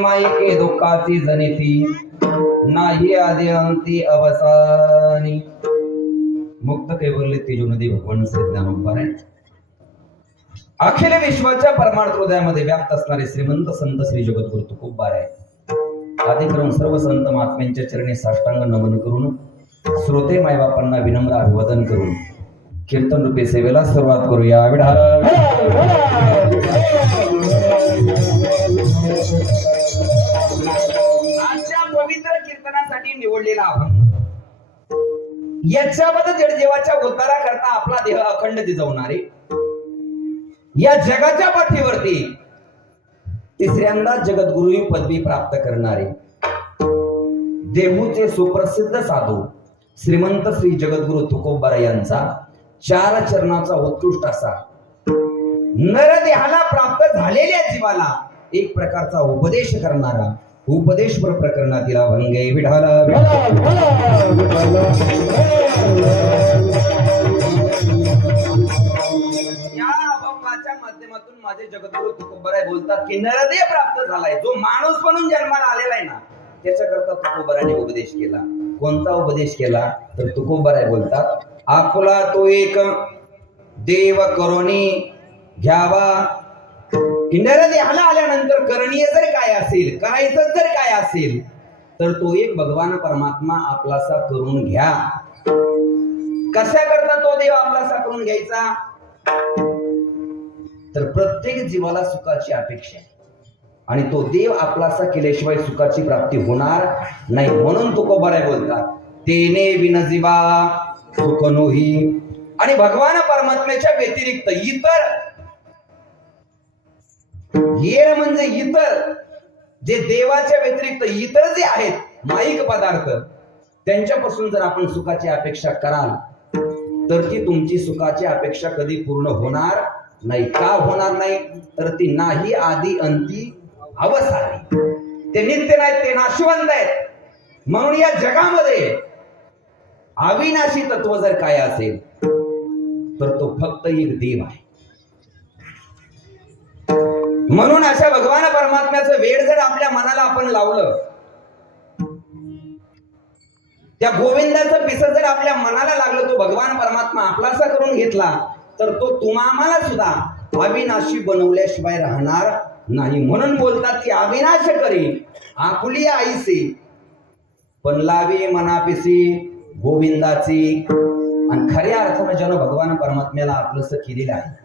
माई दुःखाची जनिती नाही आदि अंती अवसानी. मुक्त कैवल्य तेजोनदी भगवान श्री ज्ञानोबा आहे. अखिल विश्वाच्या परमार्थ हृदयामध्ये व्याप्त असणारे श्रीमंत संत श्री जगद्गुरु तुकोबा आहे. आदिक्रम सर्व संत महात्म्यांच्या चरणी साष्टांग नमन करून श्रोते मायबापांना विनम्र अभिवादन करून कीर्तन रूपी सेवेला सुरुवात करूया. विढाल आजच्या पवित्र कीर्तनासाठी निवडलेला अभंग याच्यामध्ये जडजीवाच्या उद्धारा करता आपला देह अखंड दिजवणारे या जगाच्या पाठीवरती तिसऱ्यांदा जगद्गुरु ही पदवी प्राप्त करणारे देहूचे सुप्रसिद्ध साधू श्रीमंत श्री जगद्गुरु तुकोबा यांचा 4 चरणाचा उत्कृष्ट असा नरदेहाला प्राप्त झालेल्या जीवाला एक प्रकारचा उपदेश करणारा उपदेशपर प्रकरणातील अभंगे विढाल. या अभंगाच्या माध्यमातून माझे जगद्गुरु तुकोबा बोलतात की नरदेह प्राप्त झालाय जो माणूस म्हणून जन्माला आलेला आहे ना त्याच्याकरता तुकोबाने उपदेश केला. कोणता उपदेश केला तर तुकोबा बोलतात आपला तो एक देव करुणी घ्यावा. नरदेहाला आल्यानंतर करणीय जर काय असेल करायचं जर काय असेल तर तो एक भगवान परमात्मा आपलासा करून घ्या. कशा करता तो देव आपलासा करून घ्यायचा तर प्रत्येक जीवाला सुखाची अपेक्षा आहे आणि तो देव आपलासा केल्याशिवाय सुखाची प्राप्ती होणार नाही. म्हणून तुकोबा बोलतात तेने विन जीवा सुख नोही. आणि भगवान परमात्म्याच्या व्यतिरिक्त इतर येर म्हणजे इतर जे देवाच्या व्यतिरिक्त इतर जे आहेत माईक पदार्थ त्यांच्यापासून जर आपण सुखाची अपेक्षा कराल तर ती तुमची सुखाची अपेक्षा कधी पूर्ण होणार नाही. का होणार नाही तर ती नाही आदि अंती अवसानी. ते नित्य नाहीत ते नाशवंत आहेत. म्हणून या जगामध्ये अविनाशी तत्व जर काय असेल तर तो फक्त एक देव आहे. म्हणून अशा भगवान परमात्म्याचं वेळ जर आपल्या मनाला आपण लावलं त्या गोविंदाचं पिस जर आपल्या मनाला लागलं तो भगवान परमात्मा आपलासा करून घेतला तर तो तुम्हाला सुद्धा अविनाशी बनवल्याशिवाय राहणार नाही. म्हणून बोलतात की अविनाश करी आपुली आईसी पण लावी मनापिसी गोविंदाची. आणि खऱ्या अर्थानं ज्यानं भगवान परमात्म्याला आपलंसं केलेलं आहे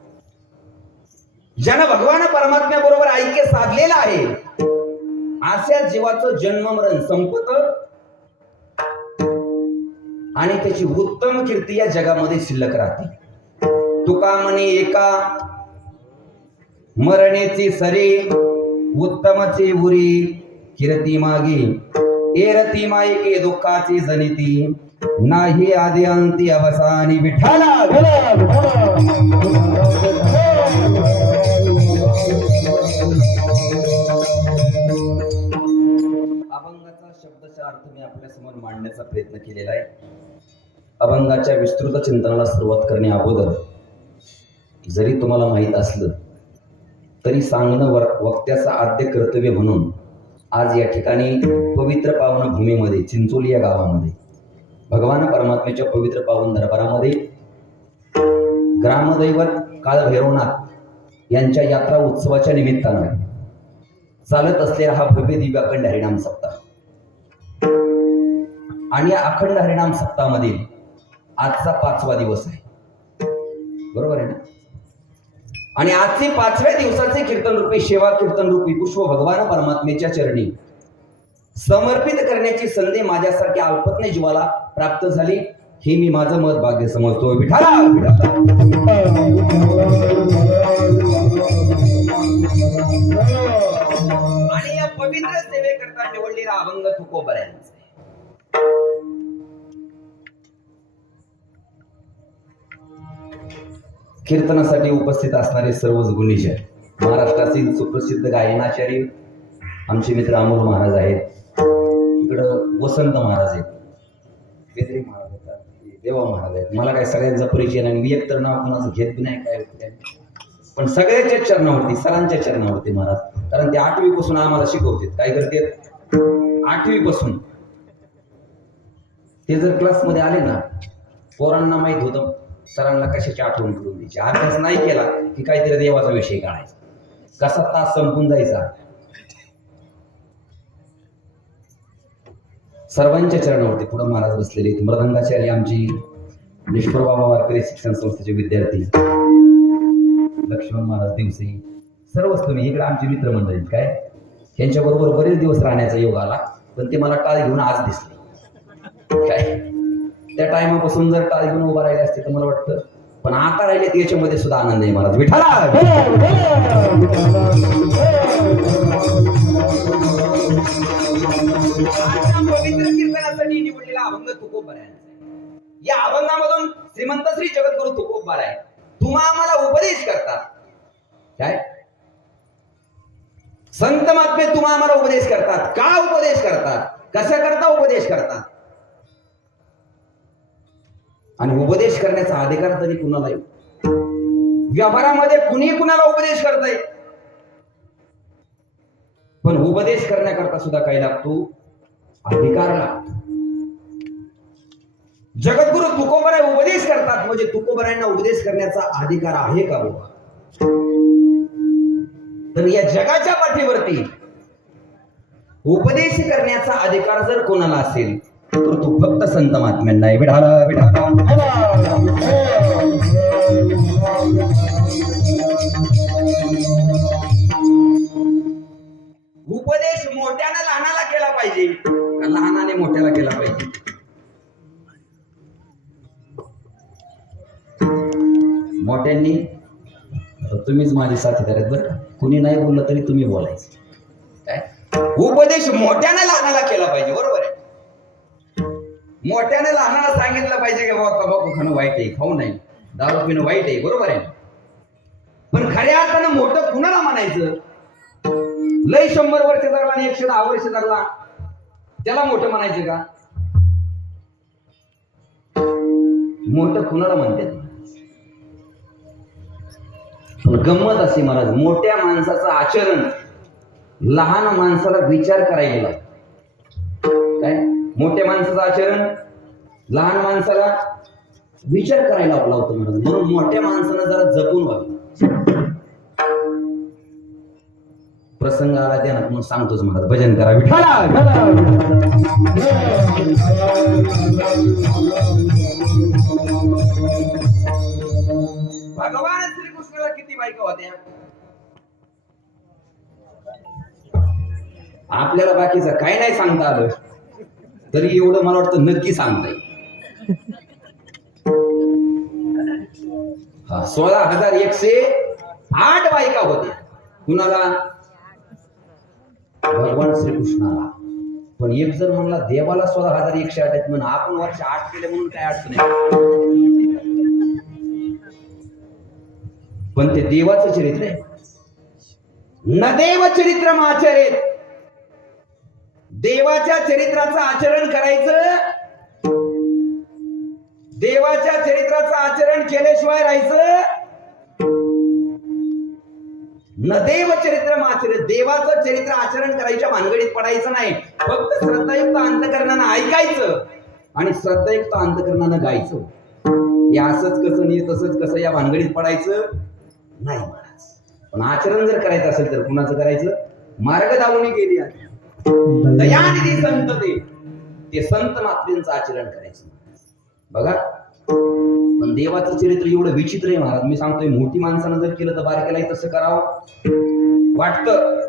ज्यानं भगवान परमात्म्याबरोबर ऐक्य साधलेलं आहे अशा जीवाचं जन्म मरण संपत आणि त्याची उत्तम कीर्ती या जगामध्ये शिल्लक राहते. तुका म्हणे एका मरणेची सरी उत्तमची उरी कीर्ती मागे एरती माईके दुःखाची जनिती नाही आदि अंती अवसानी. विठ्ठला अभंगाचा शब्दचा अर्थ मी आपल्या समोर मांडण्याचा प्रयत्न केलेला आहे. अभंगाच्या विस्तृत चिंतनाला सुरुवात करण्या अगोदर जरी तुम्हाला माहीत असलं तरी सांगणं वक्त्याचं आद्य कर्तव्य म्हणून आज या ठिकाणी पवित्र पावन भूमीमध्ये चिंचोली या गावामध्ये भगवान परमात्म्याच्या पवित्र पावन दरबारामध्ये ग्रामदैवत काळभैरवनाथ यांच्या यात्रा उत्सवाच्या निमित्तानं चालत असलेला हा भव्य दिव्य अखंड हरिनाम सप्ताह आणि या अखंड हरिनाम सप्ताहामध्ये आजचा 5वा दिवस आहे. बरोबर आहे ना. आणि आजचे 5व्या दिवसाचे कीर्तन रूपी सेवा कीर्तन रूपी पुष्प भगवान परमात्म्याच्या चरणी समर्पित करण्याची संधी माझ्यासारख्या अल्पज्ञ जीवाला प्राप्त झाली हे मी माझं मत भाग्य समजतो. विठ्ठला आणि या पवित्र सेवेकरता निवडलेला अभंग तुकोबा यांचा कीर्तनासाठी उपस्थित असणारे सर्वच गुणीजन महाराष्ट्रातील सुप्रसिद्ध गायनाचार्य आमचे मित्र अमोल महाराज आहेत. इकडं वसंत महाराज आहेत. वेदरी महाराज आहेत. देवा महाराज आहेत. मला काय सगळ्यांचा परिचय नाही, मी एकतर नाव कोणाचं घेत बी नाही काय, पण सगळ्यांच्याच चरणावरती, सरांच्या चरणावरती महाराज. कारण ते 8वी पासून आम्हाला शिकवतात. काय करतात? 8वी पासून ते जर क्लासमध्ये आले ना, पोरांना माहित होतं सरांना कशाची आठवण करून द्यायची. अभ्यास नाही केला की काहीतरी देवाचा विषय काढायचा, कसा तास संपून जायचा. सर्वांच्या चरणावरती पुढे महाराज बसलेले. मृदंगाचार्य आमची निष्ठुर बाबा वारकरी शिक्षण संस्थेचे विद्यार्थी, लक्ष्मण महाराज दिवसे, सर्वच तुम्ही इकडे आमची मित्रमंडळी. काय त्यांच्याबरोबर बरेच दिवस राहण्याचा योग आला, पण ते मला टाळ घेऊन आज दिसले. काय त्या टायमापासून जर टाळ घेऊन उभा राहिले असते तर मला वाटतं, पण आता राहिले याच्यामध्ये सुद्धा आनंद आहे महाराज. विठाला पवित्र कीर्तनासाठी निवडलेला अभंग तुकोबा आहे. या अभंगामधून श्रीमंत श्री जगद्गुरु तुकोबा आहे तुम्हा आम्हाला उपदेश करतात. काय संत महात्मे तुम्हा आम्हाला उपदेश करतात. का उपदेश करतात? कशा करता उपदेश करतात? आणि उपदेश करण्याचा अधिकार तरी कुणाला आहे? व्यवहारामध्ये कुणी कुणाला उपदेश करताय, पण उपदेश करण्याकरता सुद्धा काय लागतो? अधिकार लागतो. जगद्गुरु तुकोबराय उपदेश करतात म्हणजे तुकोबरायांना उपदेश करण्याचा अधिकार आहे का बाबा? तर या जगाच्या पाठीवरती उपदेश करण्याचा अधिकार जर कोणाला असेल तर तो फक्त संत महात्म्यांना आहे. विठाला विठाला उपदेश मोठ्याने लहानाला केला पाहिजे का लहानाने मोठ्याला केला पाहिजे? मोठ्यांनी, तुम्हीच माझे साथीदार आहेत बरं, कुणी नाही बोललं तरी तुम्ही बोलायचं. काय उपदेश मोठ्याने लहानाला केला पाहिजे, बरोबर आहे. मोठ्याने लहानाला सांगितलं पाहिजे की बाबा तंबाखू खाणं वाईट आहे, खाऊ नाही, दारू पिणं वाईट आहे, बरोबर आहे. पण खऱ्या अर्थानं मोठं कुणाला म्हणायचं? लय 100 वर्ष जगला आणि 110 वर्ष जगला त्याला मोठं म्हणायचं का? मोठं कुणाला म्हणतात? पण गंमत अशी महाराज, मोठ्या माणसाचं आचरण लहान माणसाला विचार करायला लागतं. काय मोठ्या माणसाचं आचरण लहान माणसाला विचार करायला लावतो महाराज. म्हणून मोठ्या माणसानं जरा जपून व्हावं. प्रसंग आला त्यानं म्हणून सांगतोच महाराज, भजन करा विठाला. भगवान श्रीकृष्णाला किती बायका होत्या? आपल्याला बाकीचं काही नाही सांगता आलं तरी एवढं मला वाटतं नक्की सांगता येईल. 16,108 बायका होत्या. कुणाला? भगवान श्रीकृष्णाला. पण एक जर म्हणला देवाला 16,108 आहेत म्हणून आपण वर्ष 8 केले म्हणून काय अडचण नाही. पण ते देवाचं चरित्र आहे. न देव चरित्रम आचरेत. देवाच्या चरित्राचं आचरण करायचं, देवाच्या चरित्राचं आचरण केल्याशिवाय राहायचं. न देव चरित्रम आचरेत. देवाचं चरित्र आचरण करायच्या भानगडीत पडायचं नाही. फक्त श्रद्धायुक्त अंतकरणानं ऐकायचं आणि श्रद्धायुक्त अंतकरणानं गायचं. हे असंच कसं नाही तसंच कसं या भानगडीत पडायचं नाही महाराज. पण आचरण जर करायचं असेल तर कुणाचं करायचं? मार्ग दावणी गेली आहे दयानिधी संत ते संत मात्रेंचं आचरण करायचं बघा. पण देवाचं चरित्र एवढं विचित्र आहे महाराज. मी सांगतोय मोठी माणसानं जर केलं तर बारक्यालाही तसं करावं वाटतं.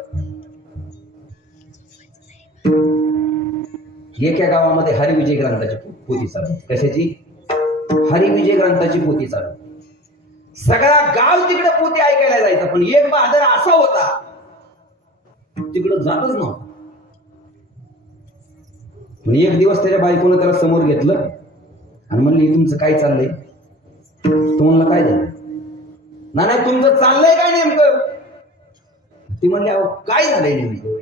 एका गावामध्ये हरिविजय ग्रंथाची पोथी चालू. कशाची? हरिविजय ग्रंथाची पोथी चालू. सगळा गाव तिकडे पोथी ऐकायला जायचा. पण एक बहादर असा होता तिकडं जातच नव्हता. पण एक दिवस त्याच्या बायकोनं त्याला समोर घेतलं आणि म्हणले तुमचं काय चाललंय? तो म्हणला काय झालं? नाही तुमचं चाललंय काय नेमकं? ती म्हणली अहो काय झालंय नेमकं?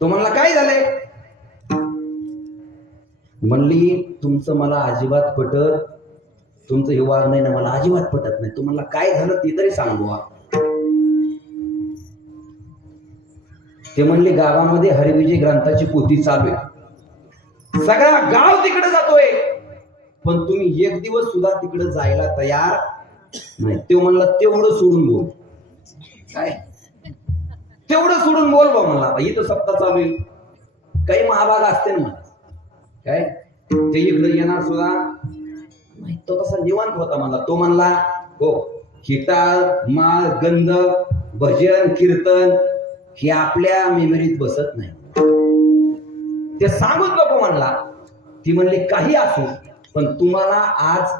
तो म्हणला काय झालंय? म्हणली तुमचं मला अजिबात पटत, तुमचं हे वागणं आहे ना मला अजिबात पटत नाही. तुम्हाला काय झालं ते तरी सांगू. ते म्हणले गावामध्ये हरिविजय ग्रंथाची पोथी चालू आहे, सगळा गाव तिकडे जातोय, पण तुम्ही एक दिवस सुद्धा तिकडे जायला तयार नाही. ते म्हणलं तेवढं सोडून बोल. काय तेवढं सोडून बोल बा म्हणला. आता इथं सप्ताह चालू आहे, काही महाभाग असते ना मला काय ते इकडे येणार सुद्धा नाही. तो तसा निवांत होता मला. तो म्हणला हो हिटाळ माळ गंध भजन कीर्तन हे आपल्या मेमरीत बसत नाही, ते सांगूच नको म्हणला. ती म्हणली काही असो पण तुम्हाला आज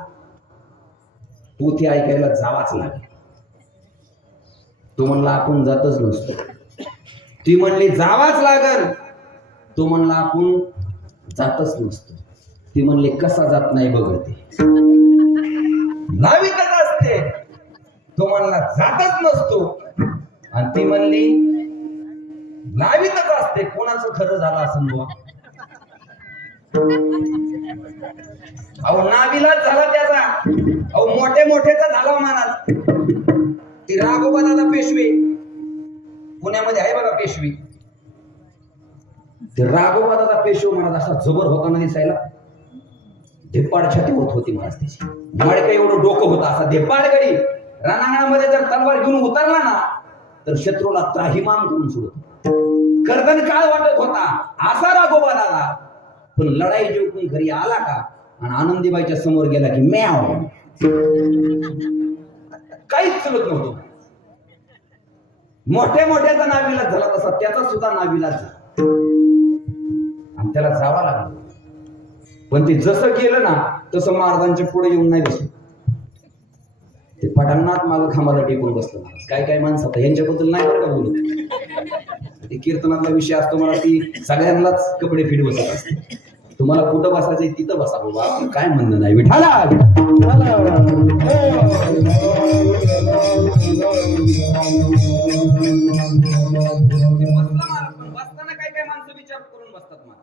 पोथी ऐकायला जावाच लागेल. तो म्हणला आपण जातच नसतो. ती म्हणली जावाच लागल. तो म्हणला आपण जातच नसतो. ती म्हणली कसा जात नाही बघते, लावितच असते. तो म्हणला जातच नसतो. आणि ती म्हणली लावितच असते. कोणाचं खरं झालं असं बुवा. अहो नाविलाच झाला त्याचा. अहो मोठे मोठेचा झाला महाराज. ती राघोबा दादा पेशवे पुण्यामध्ये आहे बघा पेशवी. ते राघोबा दादा पेशवे महाराज असा जबर होता ना दिसायला. धेपाड छाती होत होती महाराज त्याची. मडकं एवढं डोकं होतं असा धेपाड गडी. रणांगणामध्ये जर तलवार घेऊन उतरला ना तर शत्रूला त्राहिमाम करून सोडत. कर्दन काळ वाटत होता असा राघोबा दादा. पण लढाई जिंकून घरी आला का आणि आनंदीबाईच्या समोर गेला की म्याव, काहीच चलत नव्हतं. मोठ्या मोठ्याचा नाविलाज झाला तसा त्याचा सुद्धा नाविलाज झाला आणि त्याला जावा लागला. पण ते जसं केलं ना तसं महाराजांच्या पुढे येऊन नाही बसलं. ते पटांगणात मागं खांबाला टेकून बसलं. काय काय माणसं आता यांच्याबद्दल नाही बरं का बोलू. ते कीर्तनातला विषय असतो मला ती सगळ्यांनाच कपडे फिट बसत असते. तुम्हाला कुठं बसायचं तिथं बसा बाबा, आपण काय म्हणणं नाही. विठाला बसताना काय काय माणसं विचार करून बसतात. मला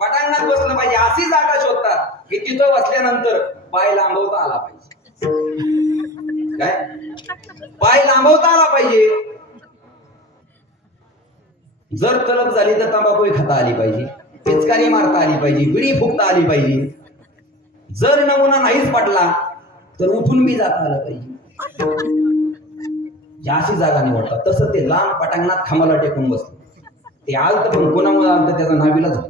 पटांगणात बसलं पाहिजे अशी जागा शोधतात की तिथं बसल्यानंतर पाय लांबवता आला पाहिजे. काय पाय लांबवता आला पाहिजे. जर तलब झाली तर तंबाखू खाता आली पाहिजे, पिचकारी मारता आली पाहिजे, बिडी फुकता आली पाहिजे. जर नमुना नाहीच पडला तर उठून बी जाता आलं पाहिजे. अशी जागा निवडतात. तसं ते लांब पटांगणात खांबाला टेकून बसलं. ते आलत पण कोणामुळे आलत त्याचा नाविलाज होता.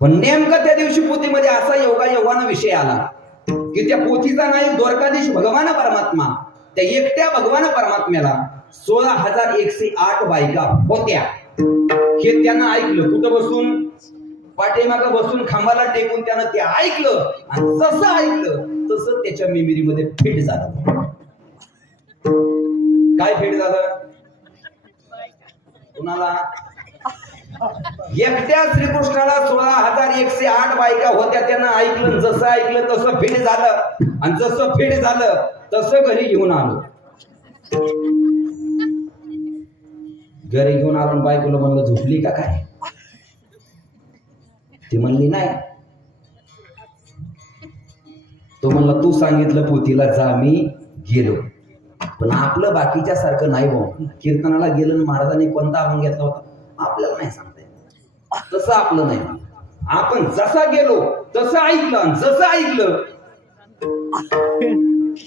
पण नेमकं त्या दिवशी पोथीमध्ये असा योगायोगानं विषय आला की त्या पोथीचा नायक द्वारकाधीश भगवान परमात्मा, त्या एकट्या भगवान परमात्म्याला 16,108 बायका होत्या हे त्यानं ऐकलं. कुठं बसून? पाठीमागं बसून खांबाला टेकून त्यानं ते ऐकलं. आणि जसं ऐकलं तसं त्याच्या मेमरीमध्ये फिट झालं. काय फिट झालं? कुणाला? एकट्या श्रीकृष्णाला 16,108 बायका होत्या. त्यानं ऐकलं, जसं ऐकलं तसं फिट झालं. आणि जसं फिट झालं तसं घरी घेऊन आलो. घरी घेऊन आलो बायकोला म्हणलं झोपली का काय? ती म्हणली नाही. तो म्हणला तू सांगितलं पोथीला जा, मी गेलो. पण आपलं बाकीच्या सारखं नाही भाऊ. कीर्तनाला गेलं महाराजांनी कोणता अभंग घेतला होता आपल्याला नाही सांगता येत. तसं आपलं नाही. आपण जसा गेलो तसं ऐकलं आणि जसं ऐकलं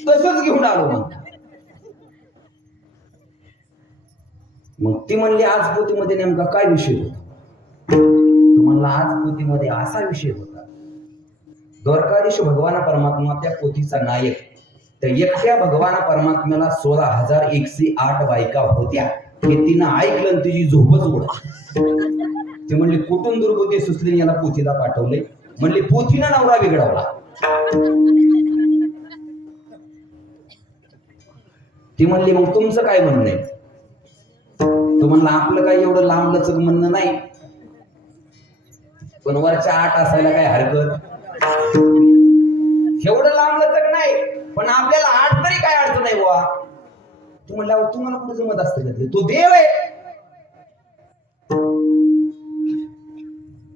तसंच घेऊन आलो. मग ती म्हणली आज पोथीमध्ये नेमका काय विषय होता? तुम्हाला आज पोथीमध्ये असा विषय होता, द्वारकाधीश भगवान परमात्मा त्या पोथीचा नायक. त्या एकट्या भगवान परमात्म्याला 16,108 बायका होत्या हे तिनं ऐकलं आणि तिची झोपच उडली. ते म्हणले कुठून दुर्गती सुचली याला पोथीला पाठवले. म्हणले पोथीनं नवरा बिघडवला. ती म्हणली मग तुमचं काय म्हणणं आहे? तो म्हणला आपलं काय एवढं लांब लचक म्हणणं नाही, पण वरच्या 8 असायला काय हरकत. एवढं लांब लचक नाही पण आपल्याला 8 तरी काय अडचण नाही बुवा. तू म्हणला तुम्हाला कुठे जमत असतं? तो देव आहे.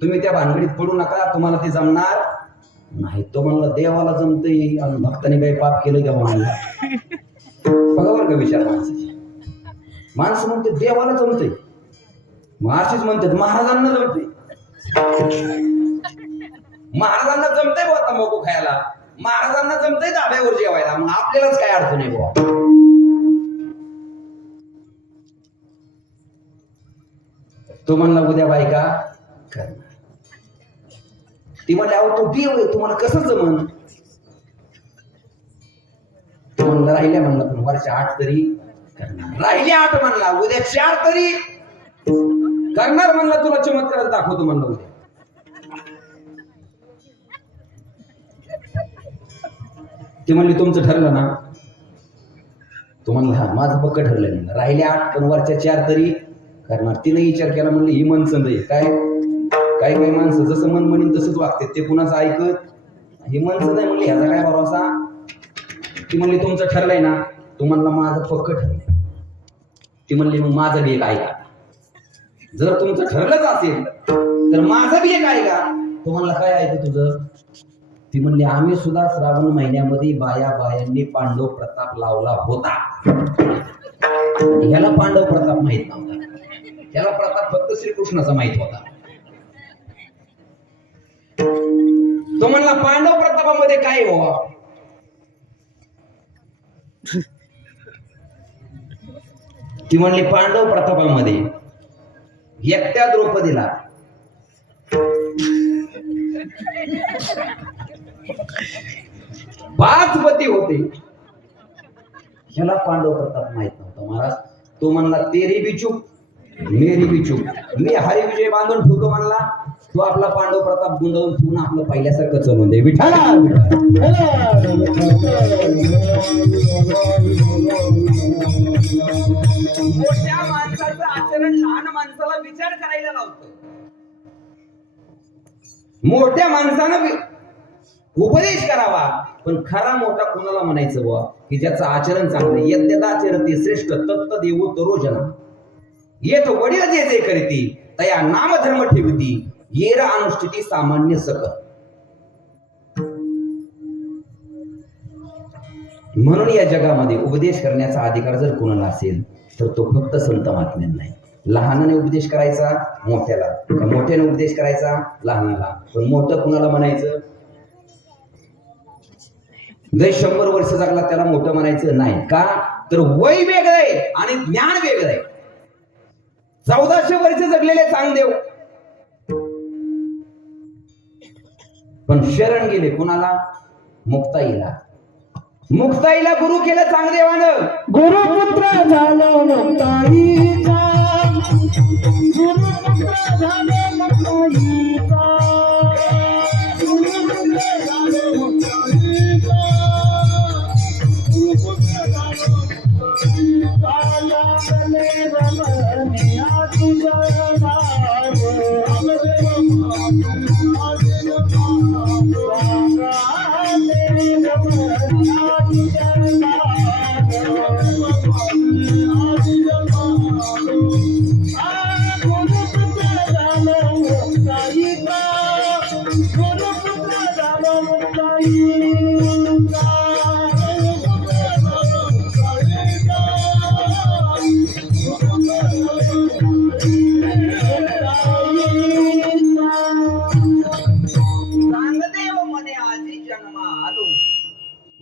तुम्ही त्या भानगडीत पडू नका, तुम्हाला ते जमणार नाही. तो म्हणला देवाला जमतंय आणि भक्ताने काही पाप केलं का म्हणला. बघा बरं का विचार माणसाचे. माणसं म्हणते देवाला जमतंय, महाराज म्हणतात महाराजांना जमतंय. महाराजांना जमतंय बुवा तंबाखू खायला, महाराजांना जमतंय धाब्यावर जेवायला, मग आपल्यालाच काय अडचण आहे बुवा. तो म्हणला उद्या बायका करणार. ती म्हणले अहो तो देव आहे, तुम्हाला कसं जमन. तो म्हणला राहिल्या म्हणला पण वर्षा 8 तरी करणार. राहिले 8 म्हणला, उद्या 4 तरी करणार म्हणला. तुला चमत्कार दाखवतो म्हणला उद्या. ती म्हणली तुमचं ठरलं ना. तो म्हणला हा माझं पक्क ठरलं म्हणलं. राहिले 8 पण वरच्या 4 तरी करणार. तिने विचार केला म्हणली ही मनसंद आहे काय. काही काही माणसं जसं मन म्हणून तसंच वागते, ते कुणाचं ऐकत. ही मनसंद आहे म्हणली, ह्याचा काय भरोसा. ती म्हणली तुमचं ठरलंय ना. तो म्हणला माझं पक्क ठरलंय. ती म्हणली मग माझं बी एक ऐका. जर तुमचं ठरलंच असेल तर माझं बी एक ऐका. तो म्हणला काय ऐकू तुझं. ती म्हणली आम्ही सुद्धा श्रावण महिन्यामध्ये बायांनी पांडव प्रताप लावला होता. ह्याला पांडव प्रताप माहित नव्हता, ह्याला प्रताप फक्त श्रीकृष्णाचा माहित होता. तो म्हणला पांडव प्रतापामध्ये काय हो. ती म्हणली पांडव प्रतापामध्ये एकट्या द्रौपदीला 5 पती होते. ह्याला पांडव प्रताप माहित नव्हता महाराज. तो म्हणला तेरी बी चूक मेरी बी चूक. मी हरी विजय बांधून ठेवतो म्हणला, तो आपला पांडव प्रताप गुंडवून ठेवून आपलं पहिल्यासारखं चालवून दे. विठाला मोठ्या माणसाचं आचरण लहान माणसाला विचार करायला लावतं. मोठ्या माणसानं उपदेश करावा, पण खरा मोठा कुणाला म्हणायचं बुवा की ज्याचं आचरण चांगलं. यद्यदाचरते श्रेष्ठ तत्त देवो तरोजना. येत वडील जे जे करीती तया नामधर्म ठेवती. येर अनुष्ठिती सामान्य सकल. म्हणून या जगामध्ये उपदेश करण्याचा अधिकार जर कोणाला असेल तर तो फक्त संत महात्म्यांना नाही. लहानाने उपदेश करायचा मोठ्याला, मोठ्याने उपदेश करायचा लहानाला. पण मोठं कुणाला म्हणायचं. जर 100 वर्ष जगला त्याला मोठं म्हणायचं नाही. का तर वय वेगळं आहे आणि ज्ञान वेगळं आहे. 1400 वर्ष जगलेले चांगदेव पण शरण गेले कुणाला. मुक्ताईला. मुक्ताईला गुरु केलं चांगदेवानं. गुरुपुत्र झालो मुक्ताईचा. गुरुपुत्र झालो मुक्ताईचा. गुरुपुत्र झालो मुक्ताईचा. गुरुपुत्र झालो मुक्ताईचा. लागले रमणीया तुझं नाव.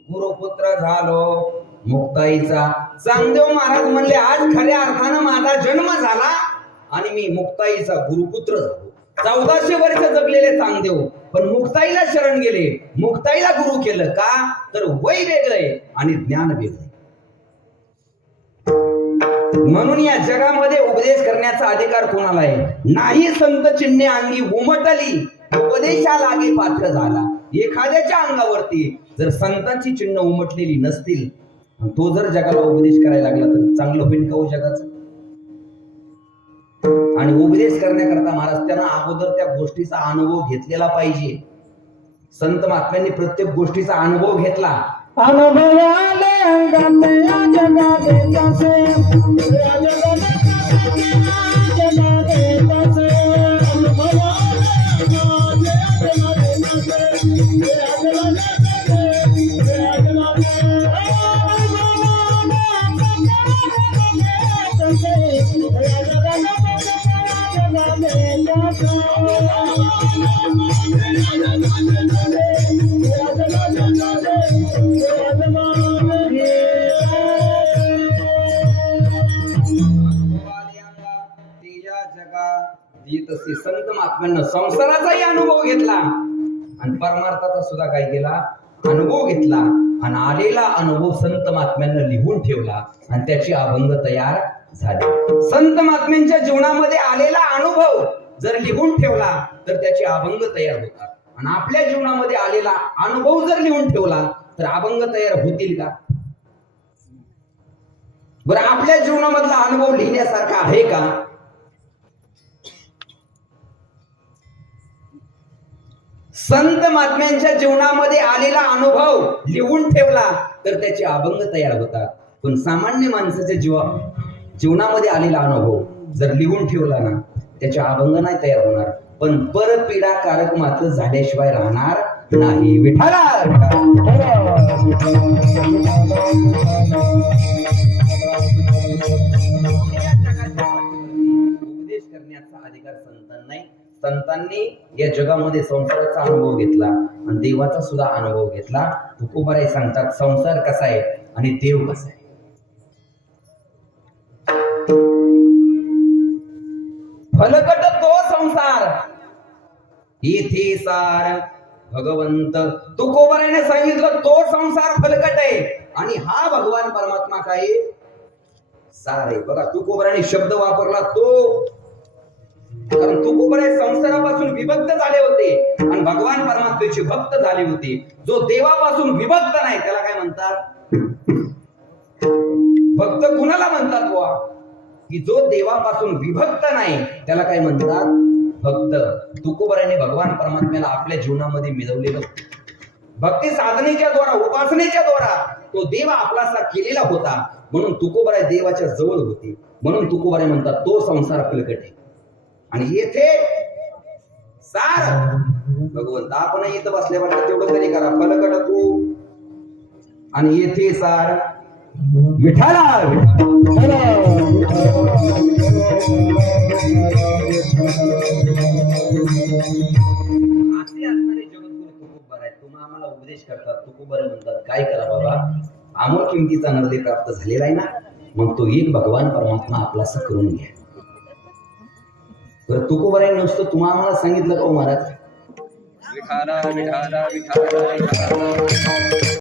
गुरुपुत्र झालो मुक्ताईचा. चांगदेव महाराज म्हणले आज खऱ्या अर्थानं माझा जन्म झाला आणि मी मुक्ताईचा गुरुपुत्र झालो. 1400 वर्ष जगलेले चांगदेव पण मुक्ताईला शरण गेले. मुक्ताईला गुरु केलं का तर वय वेगळंय आणि ज्ञान वेगळंय. म्हणून या जगामध्ये उपदेश करण्याचा अधिकार कोणाला आहे. नाही संत चिन्हे अंगी उमटली उपदेशा लागे पात्र झाला. एखाद्याच्या अंगावरती जर संतांची चिन्ह उमटलेली नसतील तो जर जगाला उपदेश करायला लागला तर चांगलं होईल का हो जगाचं. आणि उपदेश करण्याकरता महाराज त्यांना अगोदर त्या गोष्टीचा अनुभव घेतलेला पाहिजे. संत महात्म्यांनी प्रत्येक गोष्टीचा अनुभव घेतला. अनुभवाले अंगाने जगाले तसे. जगाले तसे. संत महात्म्यांना संसाराचाही अनुभव घेतला आणि परमार्थाचा सुद्धा काय केला, अनुभव घेतला आणि आलेला अनुभव संत महात्म्यांना लिहून ठेवला आणि त्याचे अभंग तयार झाले. संत महात्म्यांच्या जीवनामध्ये आलेला अनुभव जर लिहून ठेवला तर त्याचे अभंग तयार होतात आणि आपल्या जीवनामध्ये आलेला अनुभव जर लिहून ठेवला तर अभंग तयार होतील का? बरं, आपल्या जीवनामधला अनुभव लिहिण्यासारखा आहे का? संत महात्म्यांच्या जीवनामध्ये आलेला अनुभव लिहून ठेवला तर त्याचे अभंग तयार होतात. पण सामान्य माणसाच्या जीवनामध्ये आलेला अनुभव जर लिहून ठेवला ना त्याचे अभंग नाही तयार होणार, पण परपीडाकारक मात्र झाल्याशिवाय राहणार नाही. विठाला उपदेश करण्याचा अधिकार संतांना नाही. संतांनी या जगामध्ये संसाराचा अनुभव घेतला आणि देवाचा सुद्धा अनुभव घेतला. तुकोबाराय सांगतात संसार कसा आहे आणि देव कसा आहे. फलकट तो संसार इथे सार भगवंत. तुकोबारायने सांगितलं तो संसार फलकट आहे आणि हा भगवान परमात्मा काय सार आहे. बघा, तुकोबारायने शब्द वापरला तो, कारण तुकोबाराय संसारापासून विभक्त झाले होते आणि भगवान परमात्म्याचे भक्त झाले होते. जो देवापासून विभक्त नाही त्याला काय म्हणतात? भक्त कुणाला म्हणतात बुवा? की जो देवापासून विभक्त नाही त्याला काय म्हणतात? भक्त. तुकोबारायने भगवान परमात्म्याला आपल्या जीवनामध्ये मिळवलेलं भक्ती साधनेच्या द्वारा, उपासनेच्या द्वारा तो देव आपलासा केलेला होता. म्हणून तुकोबाराय देवाच्या जवळ होते. म्हणून तुकोबाराय म्हणतात तो संसार फलकट आहे आणि येथे सार भगवंत. आपण इथं बसल्या बसल्या तेवढं तरी करा, फलकट तू आणि येथे सार विठाला. असे असणारे जगद्गुरु तुकोबाराय तुम्हा आम्हाला उपदेश करतात. तुकोबाराय म्हणतात काय करा बाबा, अमोल किमतीचा नर्दे प्राप्त झालेला आहे ना, मग तो एक भगवान परमात्मा आपलासा करून घ्या. बरं, तुकोबाराय नुसतं तुम्हा आम्हाला सांगितलं का महाराज? विठाला विठाला विठाला विठाला.